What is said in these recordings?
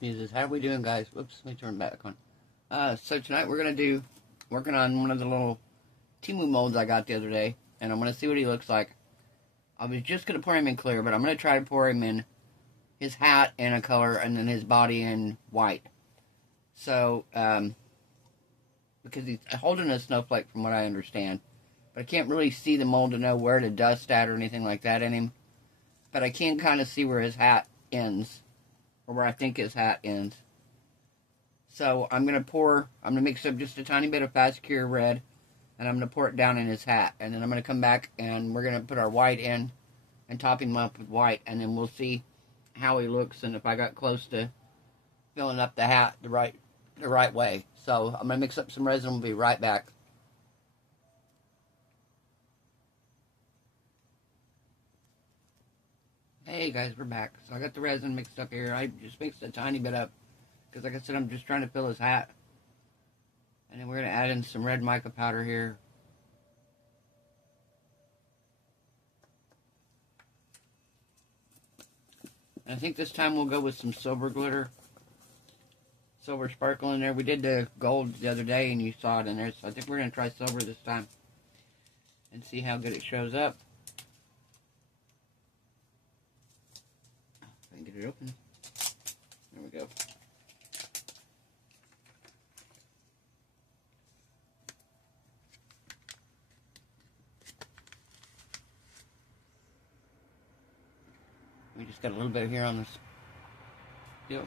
muses. How are we doing, guys? Whoops, let me turn back on. So tonight we're going to do, working on one of the little Timu molds I got the other day, and I'm going to see what he looks like. I was just going to pour him in clear, but I'm going to try to pour him in his hat in a color, and then his body in white. So, because he's holding a snowflake from what I understand. But I can't really see the mold to know where to dust at or anything like that in him. But I can kind of see where his hat ends, or where I think his hat ends. So I'm going to mix up just a tiny bit of fast cure red, and I'm going to pour it down in his hat. And then I'm going to come back and we're going to put our white in and top him up with white, and then we'll see how he looks and if I got close to filling up the hat the right way. So I'm going to mix up some resin. We'll be right back. Hey guys, we're back. So I got the resin mixed up here. I just mixed a tiny bit up because, like I said, I'm just trying to fill his hat. And then we're going to add in some red mica powder here. And I think this time we'll go with some silver glitter. Silver sparkle in there. We did the gold the other day and you saw it in there. So I think we're going to try silver this time and see how good it shows up. Get it open. There we go. We just got a little bit here on this deal.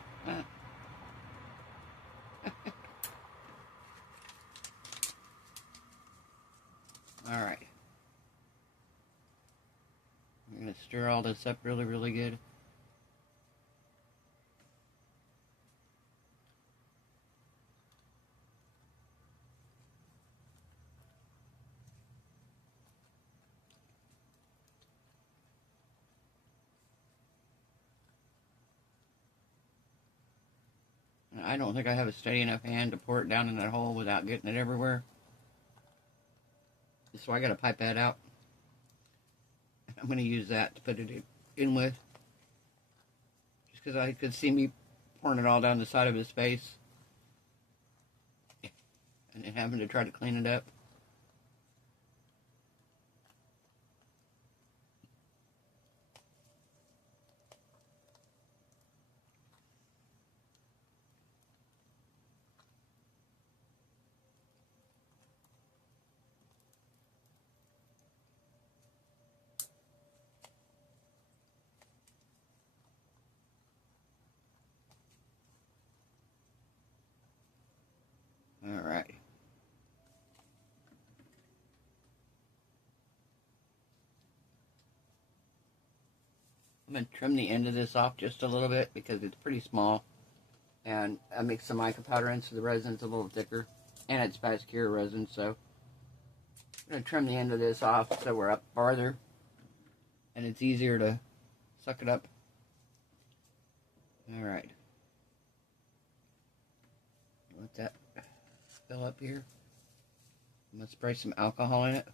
Alright. We're going to stir all this up really, really good. I don't think I have a steady enough hand to pour it down in that hole without getting it everywhere. So I got to pipe that out. I'm going to use that to put it in with. Just because I could see me pouring it all down the side of his face. And then having to try to clean it up. Alright. I'm going to trim the end of this off just a little bit because it's pretty small. And I mixed some mica powder in so the resin's a little thicker. And it's fast cure resin, so I'm going to trim the end of this off so we're up farther. And it's easier to suck it up. Alright. Let that fill up here. I'm going to spray some alcohol in it.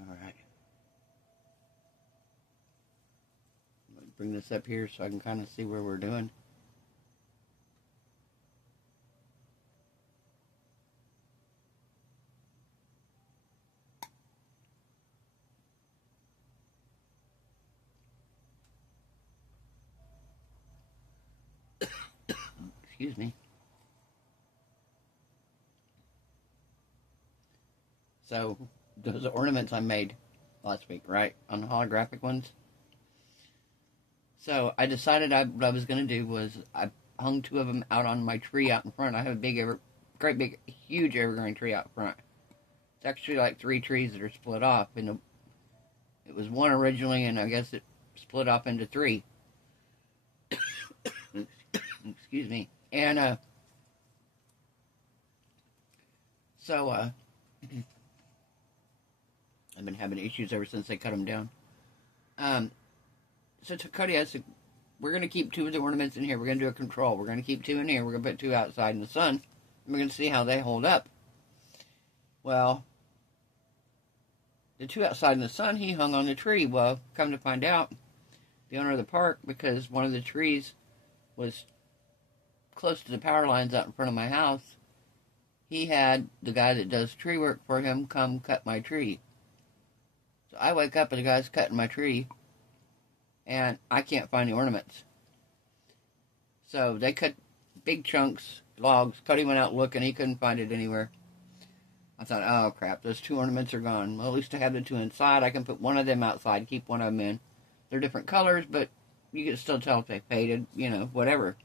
Alright. I'm going to bring this up here so I can kind of see where we're doing. Excuse me. So, those are ornaments I made last week, right? On the holographic ones. So, I decided what I was going to do was I hung two of them out on my tree out in front. I have a great big, huge evergreen tree out front. It's actually like 3 trees that are split off. And it was one originally, and I guess it split off into 3. Excuse me. And, so, I've been having issues ever since they cut them down. So to Cody, I said, we're going to keep 2 of the ornaments in here. We're going to do a control. We're going to keep 2 in here. We're going to put 2 outside in the sun. And we're going to see how they hold up. Well, the two outside in the sun, he hung on the tree. Well, come to find out, the owner of the park, because one of the trees was close to the power lines out in front of my house, he had the guy that does tree work for him come cut my tree. So I wake up and the guy's cutting my tree, and I can't find the ornaments. So they cut big chunks, logs. Cody went out looking, he couldn't find it anywhere. I thought, oh crap, those two ornaments are gone. Well, at least I have the two inside. I can put one of them outside, keep one of them in. They're different colors, but you can still tell if they faded, you know, whatever.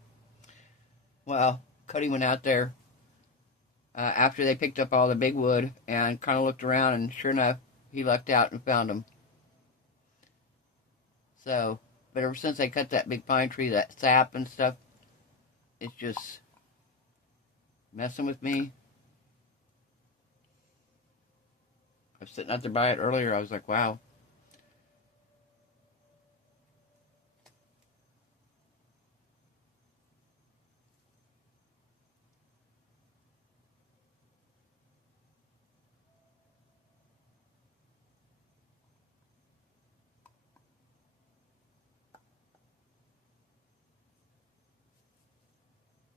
Well, Cody went out there after they picked up all the big wood and kind of looked around, and sure enough, he lucked out and found them. So, but ever since they cut that big pine tree, that sap and stuff, it's just messing with me. I was sitting out there by it earlier. I was like, wow.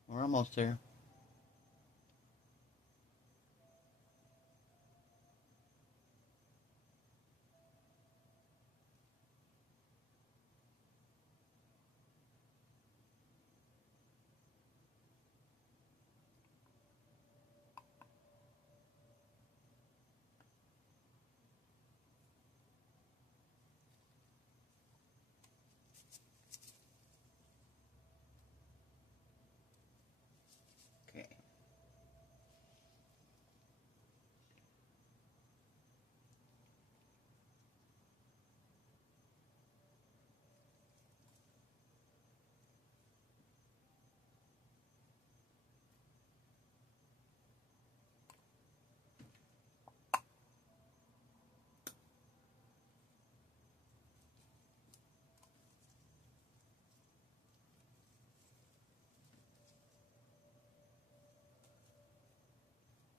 We're almost there. Okay.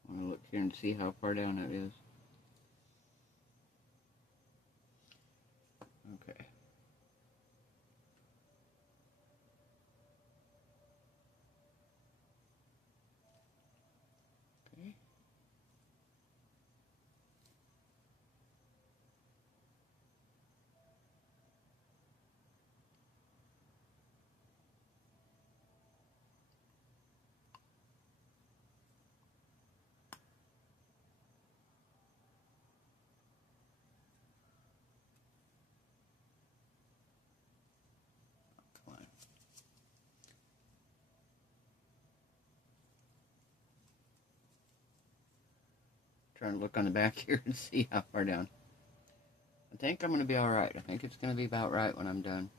I'm going to look here and see how far down it is. Okay. Okay. Come on. Trying to look on the back here and see how far down. I think I'm going to be alright. I think it's going to be about right when I'm done.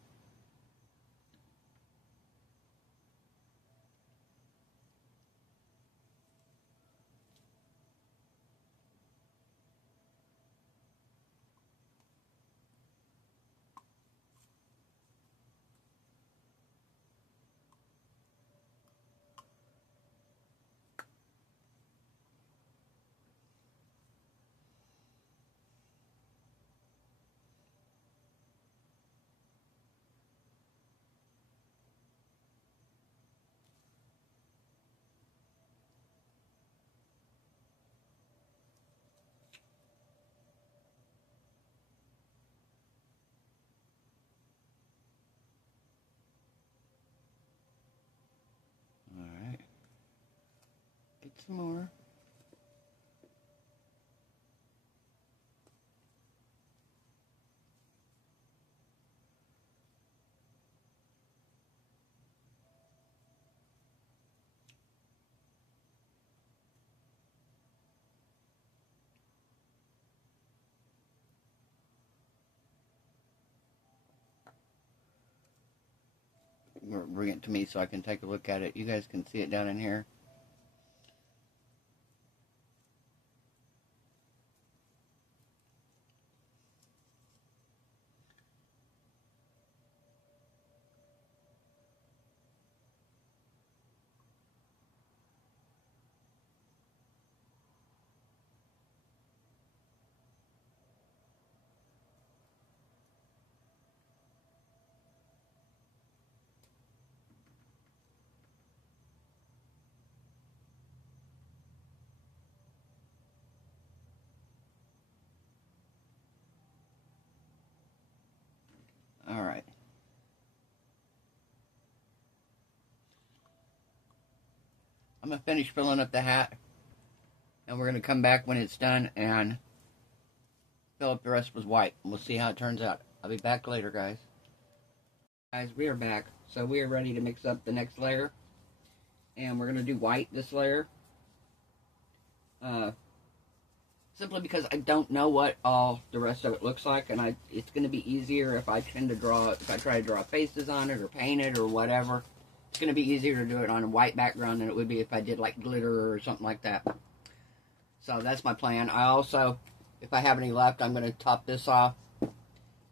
Alright. Get some more. Bring it to me so I can take a look at it. You guys can see it down in here. I'm going to finish filling up the hat. And we're going to come back when it's done and fill up the rest with white. And we'll see how it turns out. I'll be back later, guys. Guys, we are back. So we are ready to mix up the next layer. And we're going to do white this layer. Simply because I don't know what all the rest of it looks like. And it's going to be easier if I try to draw faces on it or paint it or whatever. It's going to be easier to do it on a white background than it would be if I did like glitter or something like that. So that's my plan. I also, if I have any left, I'm going to top this off.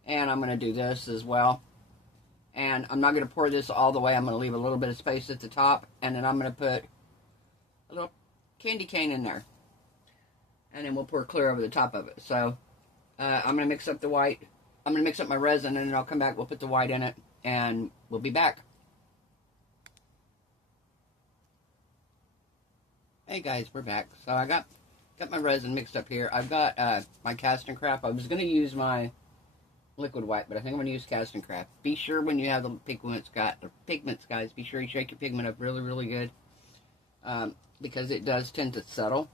And I'm going to do this as well. And I'm not going to pour this all the way. I'm going to leave a little bit of space at the top. And then I'm going to put a little candy cane in there. And then we'll pour clear over the top of it. So I'm going to mix up the white. I'm going to mix up my resin, and then I'll come back. We'll put the white in it, and we'll be back. Hey guys, we're back. So I got my resin mixed up here. I've got my cast and craft. I was going to use my liquid white, but I think I'm going to use cast and craft. Be sure when you have the pigments, guys, be sure you shake your pigment up really, really good, because it does tend to settle.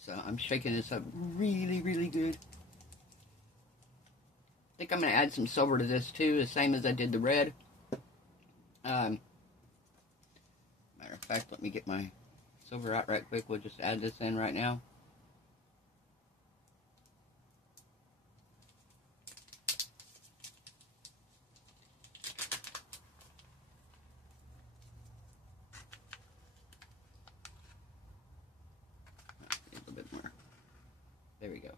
So I'm shaking this up really, really good. I think I'm going to add some silver to this too, the same as I did the red. Matter of fact, let me get my silver out right quick. We'll just add this in right now. A little bit more. There we go.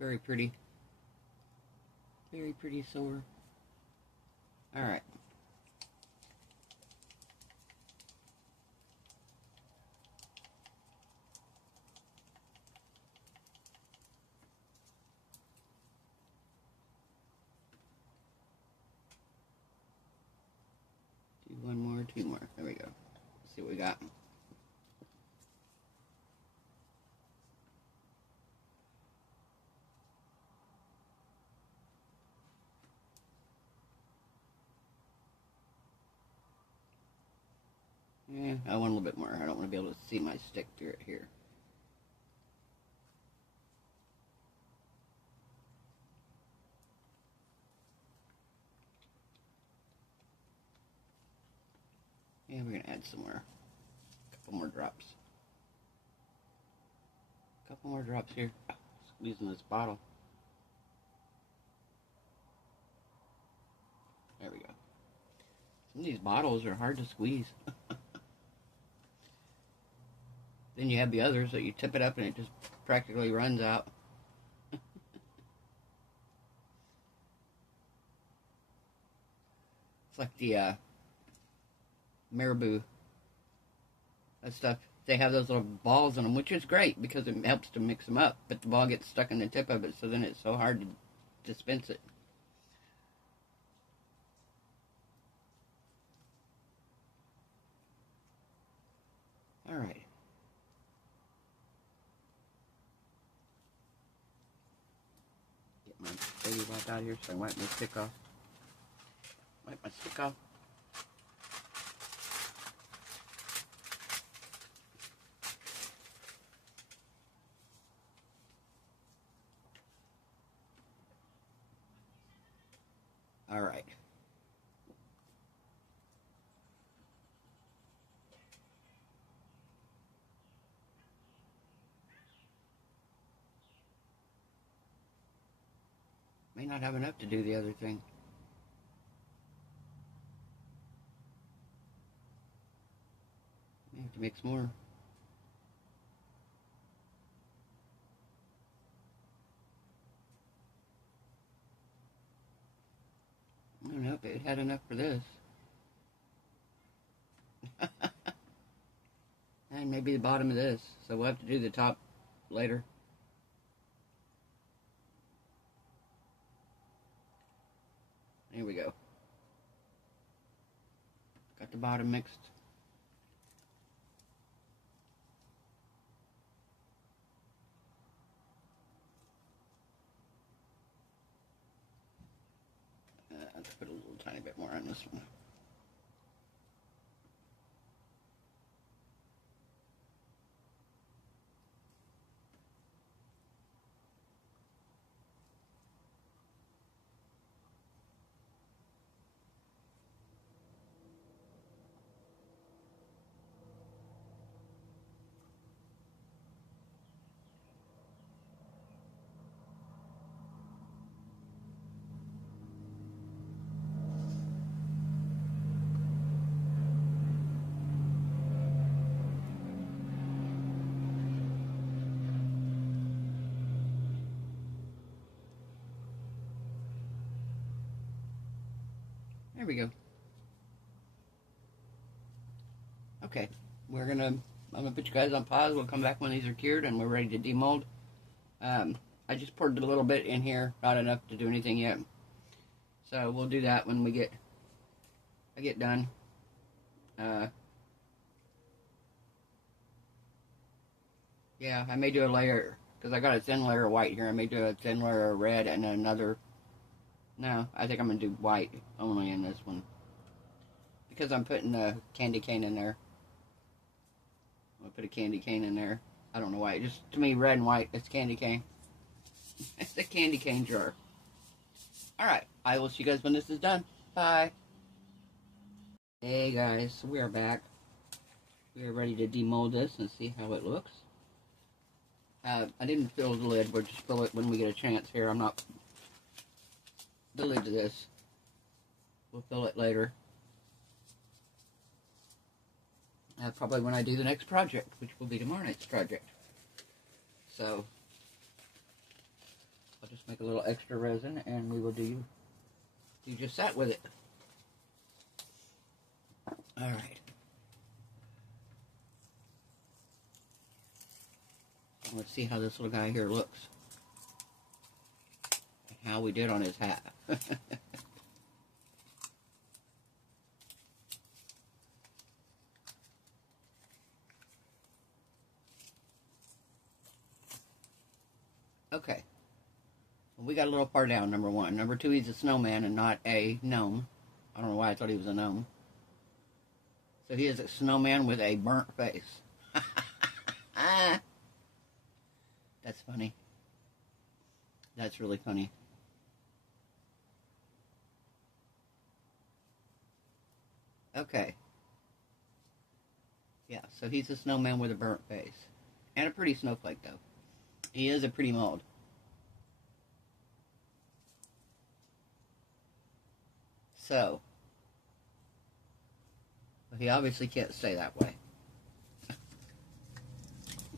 Very pretty. Very pretty silver. Alright. Do one more, two more. There we go. Let's see what we got. Yeah, I want a little bit more. I don't want to be able to see my stick through it here. Yeah, we're going to add some more. A couple more drops. A couple more drops here. Squeezing this bottle. There we go. Some of these bottles are hard to squeeze. Then you have the others that you tip it up and it just practically runs out. It's like the marabou. That stuff. They have those little balls in them, which is great because it helps to mix them up. But the ball gets stuck in the tip of it, so then it's so hard to dispense it. Alright. Get my baby wipe out here so I can wipe my stick off. Wipe my stick off. Alright. May not have enough to do the other thing. May have to mix more. I don't know if it had enough for this. And maybe the bottom of this. So we'll have to do the top later. Here we go. Got the bottom mixed. more on this one. There we go. Okay, I'm gonna put you guys on pause. We'll come back when these are cured and we're ready to demold. I just poured a little bit in here, not enough to do anything yet. So we'll do that when I get done. Yeah, I may do a layer, because I got a thin layer of white here. I may do a thin layer of red and another. No, I think I'm going to do white only in this one, because I'm putting the candy cane in there. I'm going to put a candy cane in there. I don't know why. Just, to me, red and white, it's candy cane. It's a candy cane jar. Alright, I will see you guys when this is done. Bye. Hey guys, so we are back. We are ready to demold this and see how it looks. I didn't fill the lid. We'll just fill it when we get a chance here. I'm not... The lid to this. We'll fill it later. Probably when I do the next project, which will be tomorrow night's project. So, I'll just make a little extra resin and we will do just that with it. Alright. Let's see how this little guy here looks. And how we did on his hat. Okay. Well, we got a little far down, number one. Number two, he's a snowman and not a gnome. I don't know why I thought he was a gnome. So he is a snowman with a burnt face. That's funny. That's really funny. Okay. Yeah, so he's a snowman with a burnt face. And a pretty snowflake, though. He is a pretty mold. So, he obviously can't stay that way.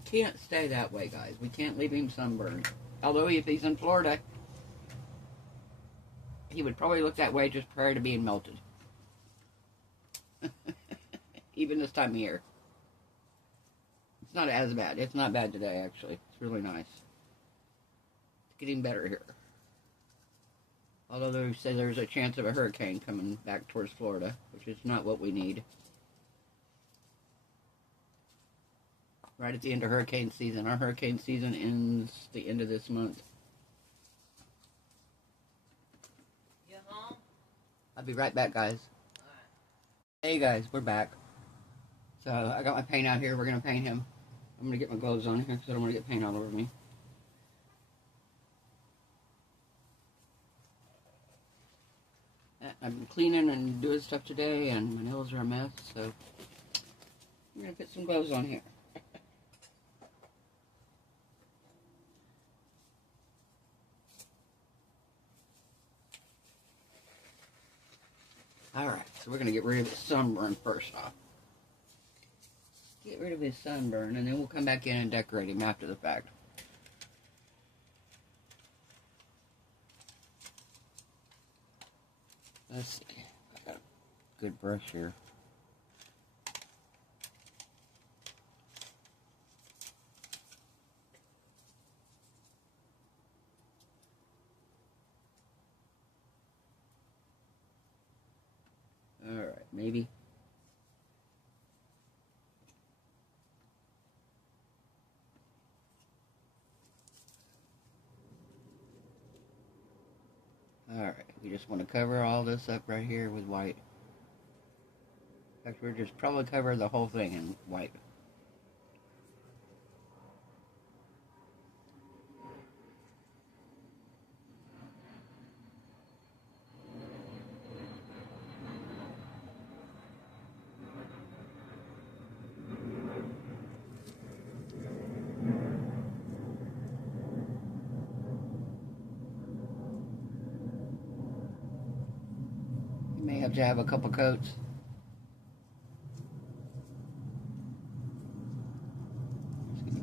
Can't stay that way, guys. We can't leave him sunburned. Although if he's in Florida, he would probably look that way just prior to being melted. Even this time of year. It's not as bad. It's not bad today, actually. It's really nice. It's getting better here. Although they say there's a chance of a hurricane coming back towards Florida, which is not what we need. Right at the end of hurricane season. Our hurricane season ends the end of this month. You home? I'll be right back, guys. Alright. Hey guys, we're back. So I got my paint out here. We're going to paint him. I'm going to get my gloves on here because I don't want to get paint all over me. I've been cleaning and doing stuff today, and my nails are a mess, so I'm going to put some gloves on here. Alright, so we're going to get rid of his sunburn first off. Get rid of his sunburn, and then we'll come back in and decorate him after the fact. Let's see. I got a good brush here. Alright, maybe. Alright, We just want to cover all this up right here with white. In fact, we're just probably cover the whole thing in white. You may have to have a couple coats.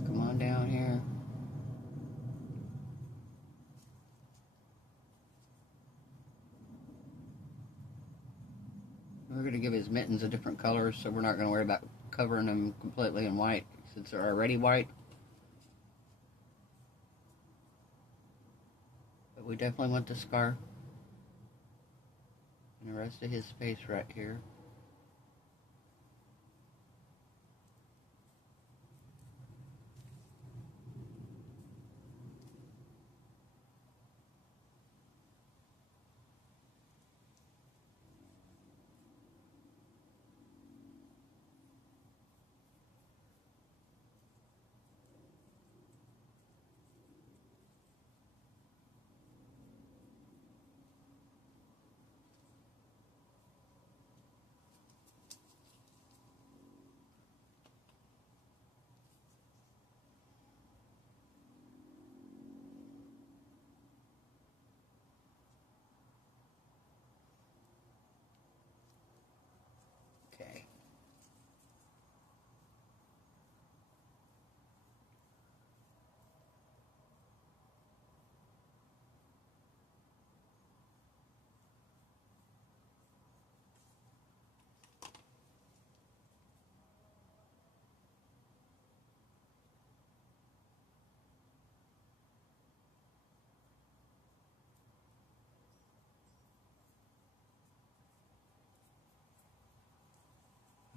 Come on down here. We're going to give his mittens a different color, so we're not going to worry about covering them completely in white, since they're already white. But we definitely want the scarf and the rest of his face right here. Okay.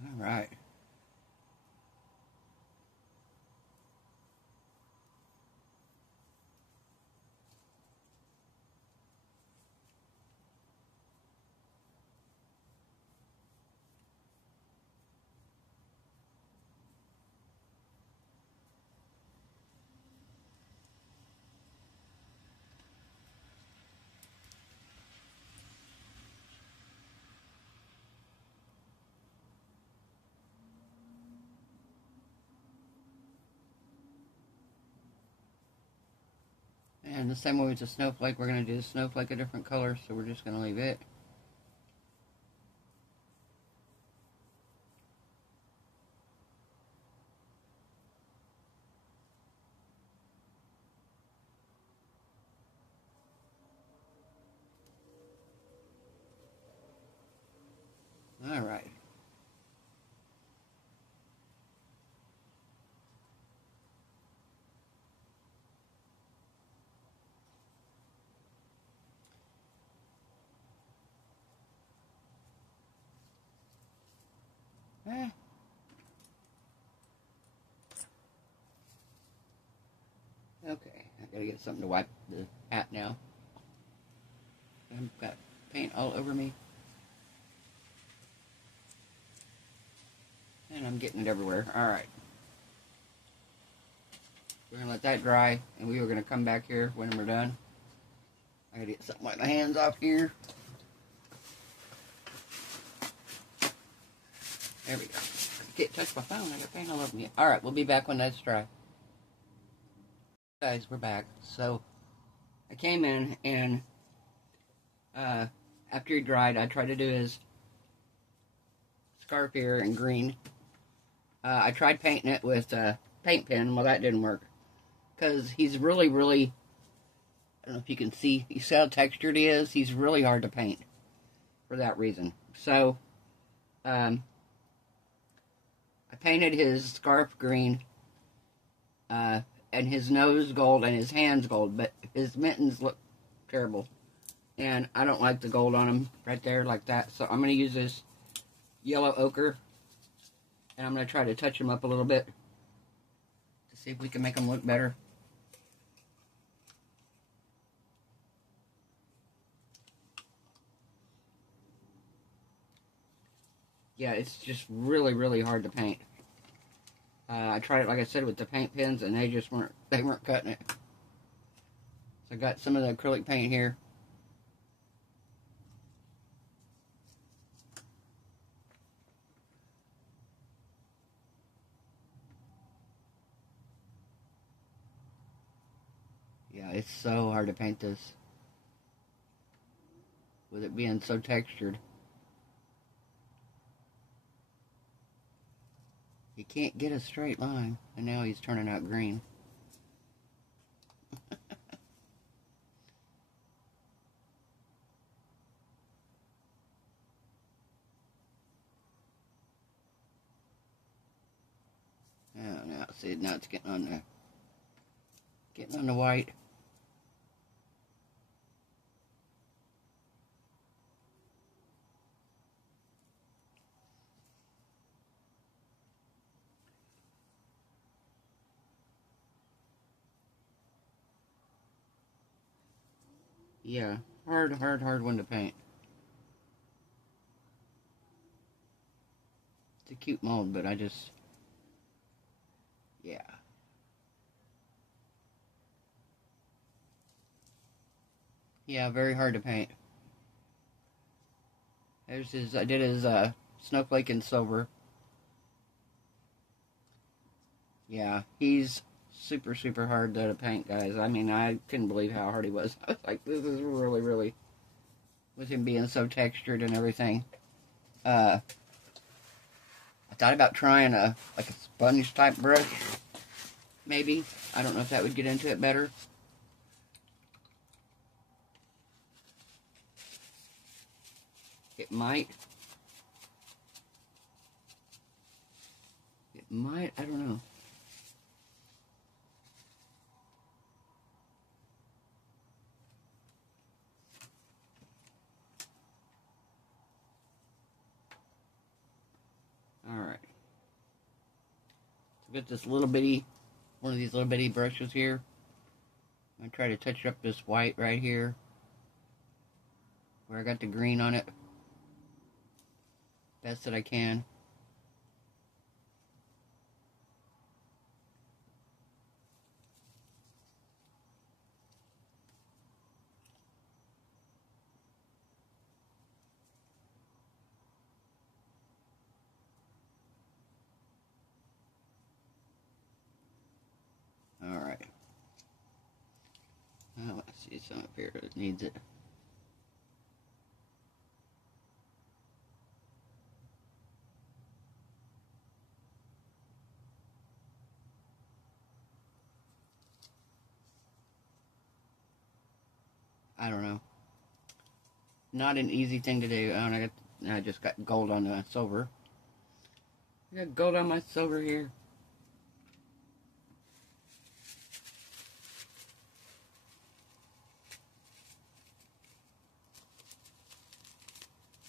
All right. And the same way with the snowflake, we're going to do the snowflake a different color, so we're just going to leave it. All right. Eh. Okay, I gotta get something to wipe the hat now. I've got paint all over me. And I'm getting it everywhere. Alright. We're gonna let that dry, and we are gonna come back here when we're done. I gotta get something to wipe my hands off here. There we go. I can't touch my phone, I got paint all over me. Alright, we'll be back when that's dry. Guys, we're back. So, I came in, and after he dried, I tried to do his scarf here in green. I tried painting it with a paint pen. Well, that didn't work. Because he's really, I don't know if you can see how textured he is. He's really hard to paint for that reason. So, I painted his scarf green, and his nose gold, and his hands gold, but his mittens look terrible. And I don't like the gold on them right there like that. So I'm going to use this yellow ochre, and I'm going to try to touch them up a little bit to see if we can make them look better. Yeah, it's just really, really hard to paint. I tried it, like I said, with the paint pens, and they weren't cutting it. So I got some of the acrylic paint here. Yeah, it's so hard to paint this, with it being so textured. He can't get a straight line, and now he's turning out green. Oh, now see, now it's getting on the white. Yeah, hard one to paint. It's a cute mold, but yeah. Yeah, very hard to paint. I did his snowflake in silver. Yeah, he's super, super hard to paint, guys. I mean, I couldn't believe how hard he was. I was like, this is really, really, with him being so textured and everything. I thought about trying a sponge type brush, maybe. I don't know if that would get into it better. It might. I don't know. Alright. So get this one of these little bitty brushes here. I'm going to try to touch up this white right here, where I got the green on it, best that I can. Alright. Now let's see some up here that needs it. I don't know. Not an easy thing to do. I just got gold on the silver. I got gold on my silver here.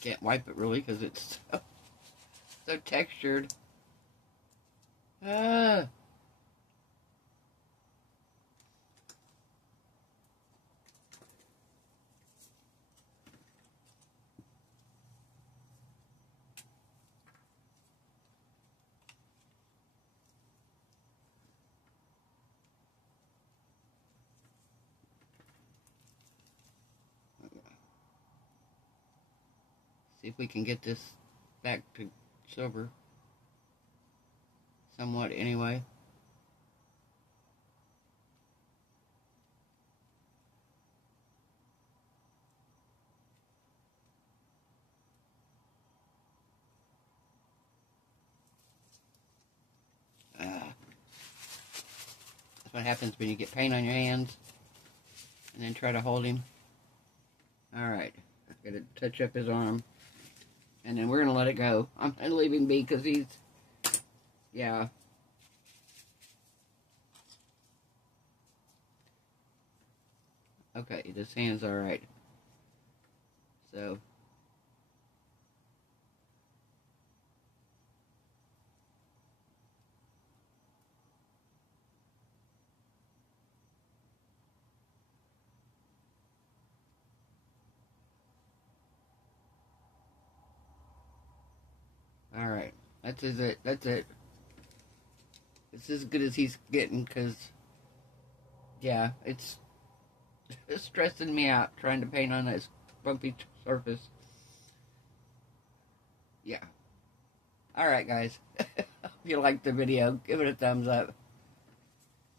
Can't wipe it really because it's so textured. Ah. See if we can get this back to silver. Somewhat, anyway. That's what happens when you get paint on your hands and then try to hold him. Alright, I've got to touch up his arm. And then we're going to let it go. I'm going to leave him be because he's, yeah. Okay, this hand's alright. So. That's it. That's it. It's as good as he's getting, because, yeah, it's stressing me out trying to paint on this bumpy surface. Yeah. Alright, guys. If you liked the video, give it a thumbs up.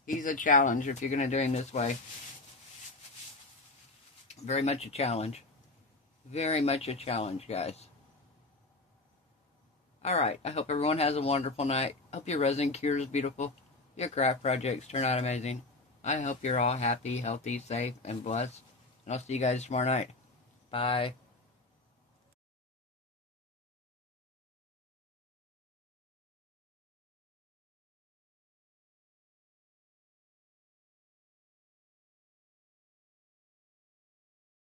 He's a challenge if you're going to do him this way. Very much a challenge. Very much a challenge, guys. Alright, I hope everyone has a wonderful night. Hope your resin cure is beautiful. Your craft projects turn out amazing. I hope you're all happy, healthy, safe, and blessed. And I'll see you guys tomorrow night. Bye.